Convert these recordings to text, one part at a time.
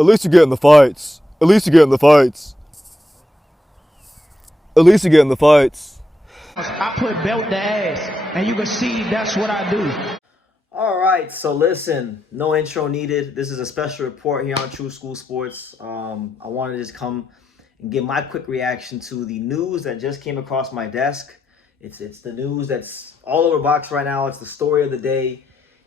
At least you get in the fights. At least you get in the fights. At least you get in the fights. I put belt to ass, and you can see that's what I do. All right, so listen, no intro needed. This is a special report here on True School Sports. I wanted to just come and give my quick reaction to the news that just came across my desk. It's the news that's all over box right now. It's the story of the day.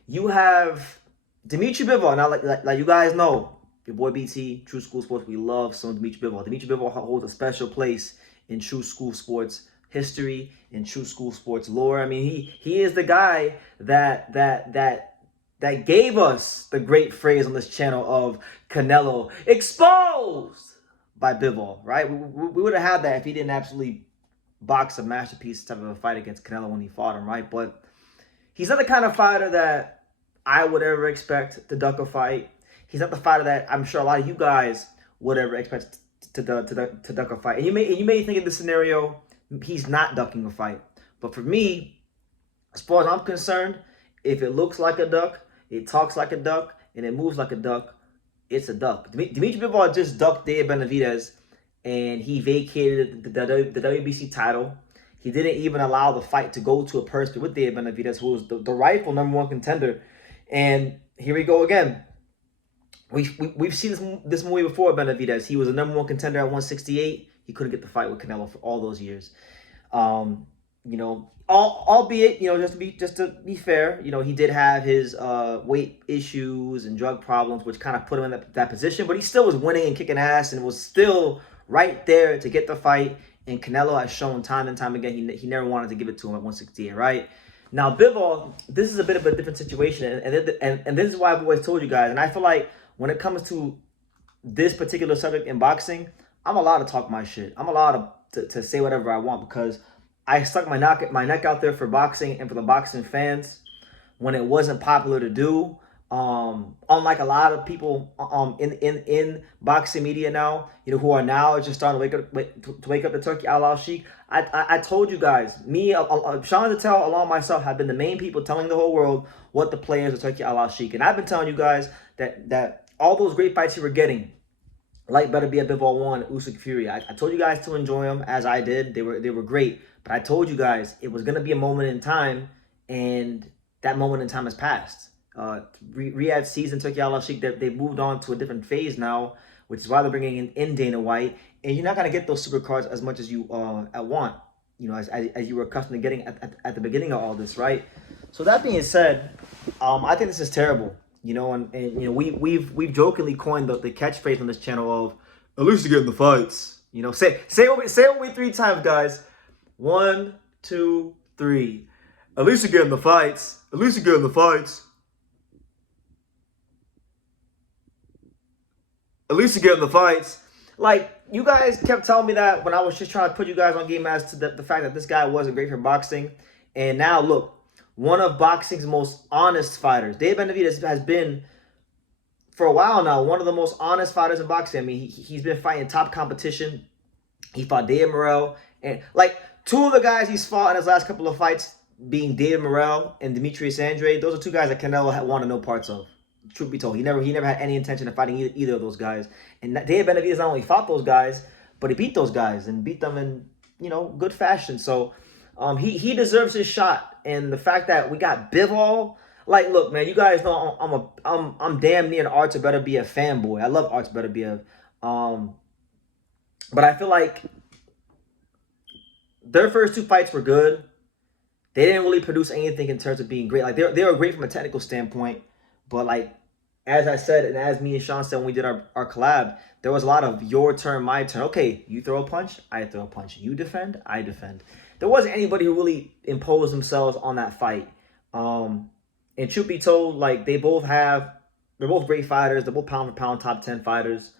You have Dmitry Bivol. Now, like you guys know, your boy BT, True School Sports, we love some Dmitry Bivol. Dmitry Bivol holds a special place in True School Sports history, in True School Sports lore. I mean, he is the guy that gave us the great phrase on this channel of Canelo exposed by Bivol, right? We would have had that if he didn't absolutely box a masterpiece type of a fight against Canelo when he fought him, right? But he's not the kind of fighter that I would ever expect to duck a fight. He's not the fighter that I'm sure a lot of you guys would ever expect to duck a fight. And you may think in this scenario, he's not ducking a fight. But for me, as far as I'm concerned, if it looks like a duck, it talks like a duck, and it moves like a duck, it's a duck. Dmitry Bivol just ducked Benavidez, and he vacated the WBC title. He didn't even allow the fight to go to a person with Benavidez, who was the rightful #1 contender. And here we go again. We've seen this movie before, Benavidez. He was a #1 contender at 168. He couldn't get the fight with Canelo for all those years. Albeit, just to be fair, he did have his weight issues and drug problems, which kind of put him in that position. But he still was winning and kicking ass, and was still right there to get the fight. And Canelo has shown time and time again he never wanted to give it to him at 168, right? Now, Bivol, this is a bit of a different situation, and this is why I've always told you guys. And I feel like when it comes to this particular subject in boxing, I'm allowed to talk my shit. I'm allowed to say whatever I want, because I stuck my neck out there for boxing and for the boxing fans when it wasn't popular to do. Unlike a lot of people in boxing media now, who are now just starting to wake up the Turki Alalshikh. I told you guys, me, Sean Zattel, along myself, have been the main people telling the whole world what the players of Turki Alalshikh. And I've been telling you guys that all those great fights you were getting, like Benavidez, Bivol 1, Usyk, Fury, I told you guys to enjoy them, as I did. They were great. But I told you guys it was going to be a moment in time, and that moment in time has passed. Riyadh season, Turki Alalshikh, they've moved on to a different phase now, which is why they're bringing in Dana White. And you're not going to get those super cards as much as you want, as you were accustomed to getting at the beginning of all this, right? So that being said, I think this is terrible. We've jokingly coined the catchphrase on this channel of "at least you get in the fights." Say it with me 3 times, guys. 1, 2, 3. At least you get in the fights. At least you get in the fights. At least you get in the fights. Like, you guys kept telling me that when I was just trying to put you guys on game as to the fact that this guy wasn't great for boxing. And now, look, one of boxing's most honest fighters. Benavidez has been, for a while now, one of the most honest fighters in boxing. I mean, he's been fighting top competition. He fought David Morrell. And, like, 2 of the guys he's fought in his last couple of fights, being David Morrell and Demetrius Andrade, those are 2 guys that Canelo had wanted no parts of. Truth be told, he never had any intention of fighting either of those guys. And David Benavidez not only fought those guys, but he beat those guys and beat them in good fashion. So he deserves his shot. And the fact that we got Bivol, like, look, man, you guys know I'm damn near an Artur Beterbiev fanboy. I love Artur Beterbiev, but I feel like their first 2 fights were good. They didn't really produce anything in terms of being great. Like, they were great from a technical standpoint, but, like, as I said, and as me and Sean said when we did our collab, there was a lot of your turn, my turn. Okay, you throw a punch, I throw a punch. You defend, I defend. There wasn't anybody who really imposed themselves on that fight. And truth be told, like, they're both great fighters. They're both pound for pound top 10 fighters.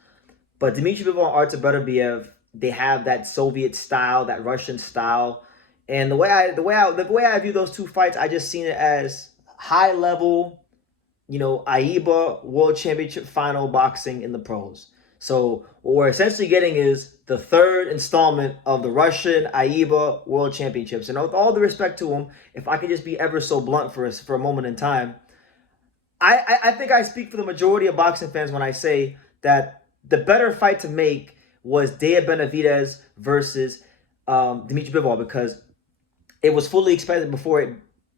But Dmitry Bivol and Artur Beterbiev, they have that Soviet style, that Russian style. And the way I view those 2 fights, I just seen it as high level, AIBA World Championship final boxing in the pros. So what we're essentially getting is the 3rd installment of the Russian AIBA World Championships. And with all the respect to them, if I could just be ever so blunt for a moment in time, I think I speak for the majority of boxing fans when I say that the better fight to make was Benavidez versus Dmitry Bivol, because it was fully expected before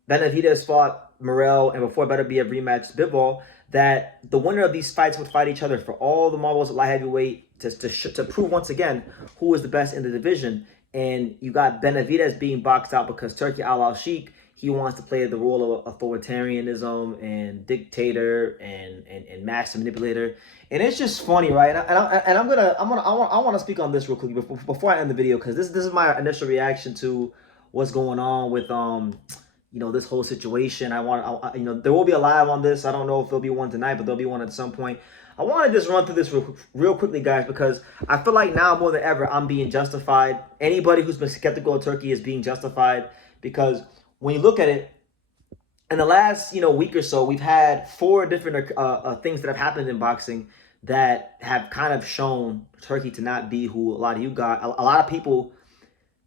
Benavidez fought Morel and before Beterbiev rematched Bivol that the winner of these fights would fight each other for all the marbles at light heavyweight to prove once again who is the best in the division. And you got Benavidez being boxed out because Turki Alalshikh, he wants to play the role of authoritarianism and dictator and master manipulator. And it's just funny, right? And I want to speak on this real quick before I end the video, because this is my initial reaction to what's going on with this whole situation. There will be a live on this. I don't know if there'll be one tonight, but there'll be one at some point. I want to just run through this real quickly, guys, because I feel like now more than ever I'm being justified. Anybody who's been skeptical of Turkey is being justified, because when you look at it, in the last week or so, we've had 4 different things that have happened in boxing that have kind of shown Turkey to not be who a lot of you got. A lot of people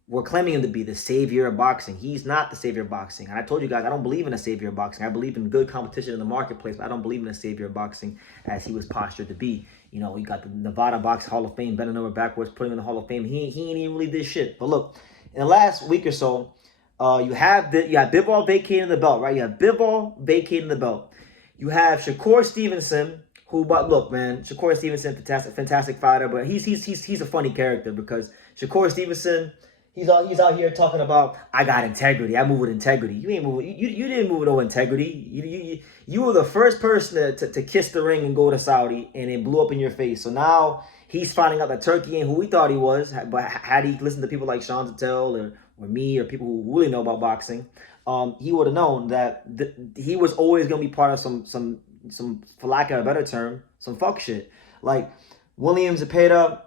were claiming him to be the savior of boxing. He's not the savior of boxing. And I told you guys, I don't believe in a savior of boxing. I believe in good competition in the marketplace, but I don't believe in a savior of boxing as he was postured to be. You got the Nevada Box Hall of Fame, bending over backwards, putting him in the Hall of Fame. He ain't even really did shit. But look, in the last week or so, you have Bivol vacating the belt, right? You have Bivol vacating the belt. You have Shakur Stevenson, but look, man, Shakur Stevenson, fantastic fighter, but he's a funny character, because Shakur Stevenson, he's out here talking about, I got integrity. I move with integrity. You ain't moving. You didn't move with no integrity. You were the first person to kiss the ring and go to Saudi, and it blew up in your face. So now he's finding out that Turkey ain't who he thought he was. But had he listened to people like Sean Zattel or me or people who really know about boxing, he would have known that he was always gonna be part of some, for lack of a better term, some fuck shit. Like Williams Zepeda,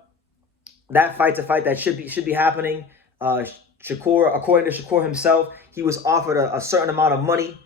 that fight's a fight that should be happening. Shakur, according to Shakur himself, he was offered a certain amount of money,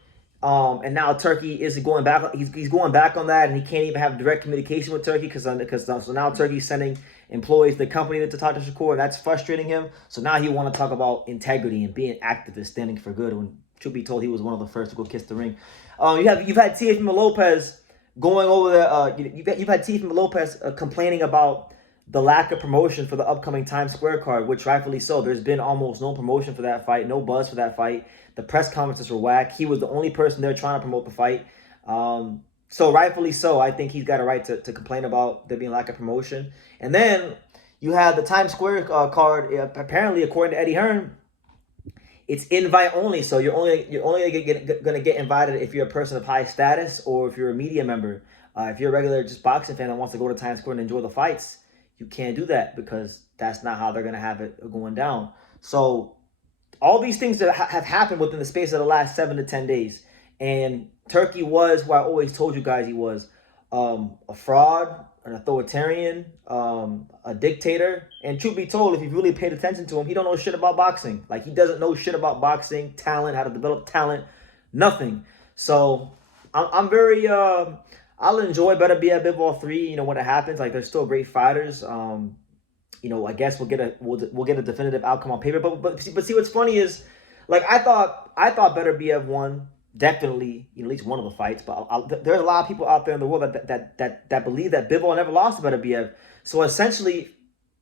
and now Turkey is going back. He's going back on that, and he can't even have direct communication with Turkey because so now Turkey's sending employees to the company to talk to Shakur, and that's frustrating him. So now he want to talk about integrity and being activist, standing for good, when truth be told, he was one of the first to go kiss the ring. You've had Teofimo Lopez going over there. You've had Teofimo Lopez complaining about the lack of promotion for the upcoming Times Square card, which rightfully so. There's been almost no promotion for that fight, no buzz for that fight. The press conferences were whack. He was the only person there trying to promote the fight. So rightfully so, I think he's got a right to complain about there being lack of promotion. And then you have the Times Square card. Apparently, according to Eddie Hearn, it's invite only. So you're only gonna get invited if you're a person of high status or if you're a media member. If you're a regular just boxing fan that wants to go to Times Square and enjoy the fights, you can't do that, because that's not how they're going to have it going down. So all these things that have happened within the space of the last 7 to 10 days. And Turkey was what I always told you guys he was, a fraud, an authoritarian, a dictator. And truth be told, if you really paid attention to him, he don't know shit about boxing. Like, he doesn't know shit about boxing, talent, how to develop talent, nothing. So I'm very... I'll enjoy Beterbiev Bivol 3, when it happens. Like, they're still great fighters. I guess we'll get a definitive outcome on paper. But see, what's funny is, like, I thought Beterbiev won, definitely, at least one of the fights. But there's a lot of people out there in the world that believe that Bivol never lost to Beterbiev. So essentially,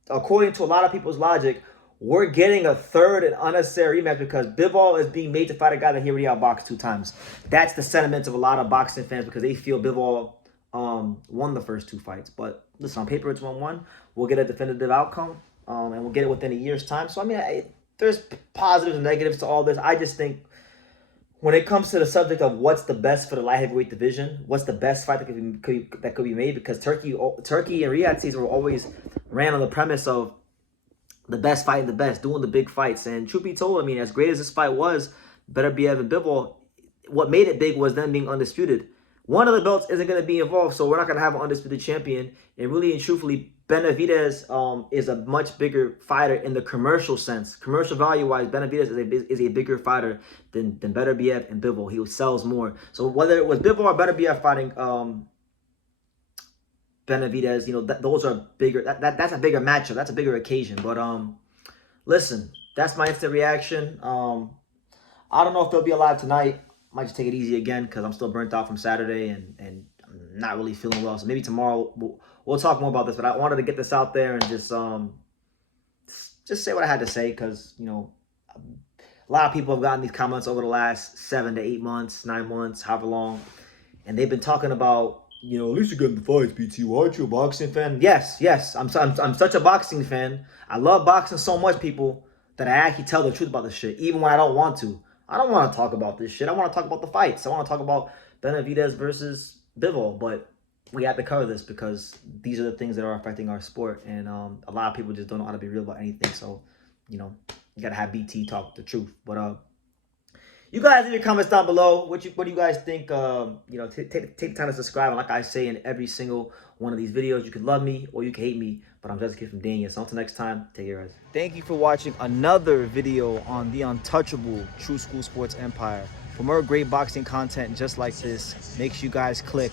according to a lot of people's logic, we're getting a third and unnecessary rematch because Bivol is being made to fight a guy that he already outboxed 2 times. That's the sentiment of a lot of boxing fans, because they feel Bivol won the first 2 fights. But listen, on paper it's 1-1. We'll get a definitive outcome, and we'll get it within a year's time. So, I mean, there's positives and negatives to all this. I just think when it comes to the subject of what's the best for the light heavyweight division, what's the best fight that could be made, because Turkey and Riyadh season were always ran on the premise of the best fighting the best, doing the big fights. And truth be told, I mean, as great as this fight was, Beterbiev and Bivol, what made it big was them being undisputed. One of the belts isn't going to be involved, so we're not going to have an undisputed champion. And really and truthfully, Benavidez is a much bigger fighter in the commercial sense. Commercial value-wise, Benavidez is a bigger fighter than Beterbiev and Bivol. He sells more. So whether it was Bivol or Beterbiev fighting Benavidez, those are bigger. That's a bigger matchup. That's a bigger occasion. But listen, that's my instant reaction. I don't know if they'll be alive tonight. Might just take it easy again because I'm still burnt out from Saturday, and not really feeling well. So maybe tomorrow we'll talk more about this. But I wanted to get this out there and just say what I had to say, because a lot of people have gotten these comments over the last 7 to 8 months, 9 months, however long, and they've been talking about, at least you get in the fights, BT. Why aren't you a boxing fan? Yes, I'm such a boxing fan. I love boxing so much, people, that I actually tell the truth about this shit, even when I don't want to. I don't want to talk about this shit. I want to talk about the fights. I want to talk about Benavidez versus Bivol, but we have to cover this because these are the things that are affecting our sport, and a lot of people just don't know how to be real about anything. So, you gotta have BT talk the truth. But you guys leave your comments down below. What do you guys think? Take the time to subscribe. And like I say in every single one of these videos, you can love me or you can hate me, but I'm just a kid from Dania. So until next time, take care, guys. Thank you for watching another video on the untouchable True School Sports Empire. For more great boxing content just like this, make sure you guys click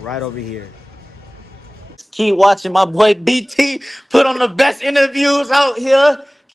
right over here. Keep watching my boy BT put on the best interviews out here.